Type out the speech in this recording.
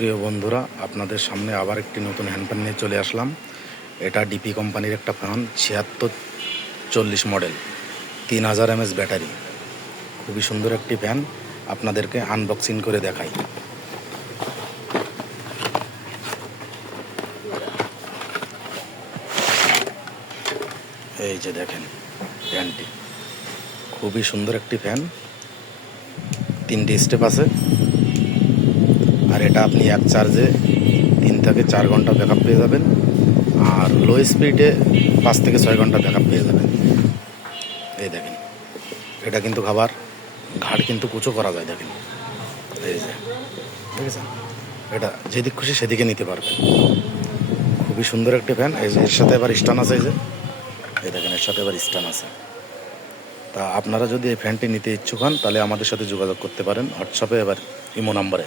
প্রিয় বন্ধুরা, আপনাদের সামনে আবার একটি নতুন হ্যান্ডফ্যান নিয়ে চলে আসলাম। এটা ডিপি কোম্পানির একটা ফ্যান, 7640 মডেল, 3000 mAh ব্যাটারি। খুবই সুন্দর একটি ফ্যান, আপনাদেরকে আনবক্সিং করে দেখাই। এই যে দেখেন ফ্যানটি, খুবই সুন্দর একটি ফ্যান, 3টে স্টেপ আছে। আর এটা আপনি এক চার্জে 3 থেকে 4 ঘন্টা ব্যাকআপ পেয়ে যাবেন, আর লো স্পিডে 5 থেকে 6 ঘন্টা ব্যাকআপ পেয়ে যাবেন। এই দেখেন, এটা কিন্তু খাবার ঘাট কিন্তু কুচো করা যায়। দেখেন, এই যে দেখেছেন, এটা যেদিক খুশি সেদিকে নিতে পারবেন। খুবই সুন্দর একটি ফ্যান। এই যে এর সাথে আবার স্ট্যান্ড আছে, এই দেখেন এর সাথে আবার স্ট্যান্ড আছে। তা আপনারা যদি এই ফ্যানটি নিতে ইচ্ছুক হন, তাহলে আমাদের সাথে যোগাযোগ করতে পারেন হোয়াটসঅ্যাপে, এবার ইমো নাম্বারে।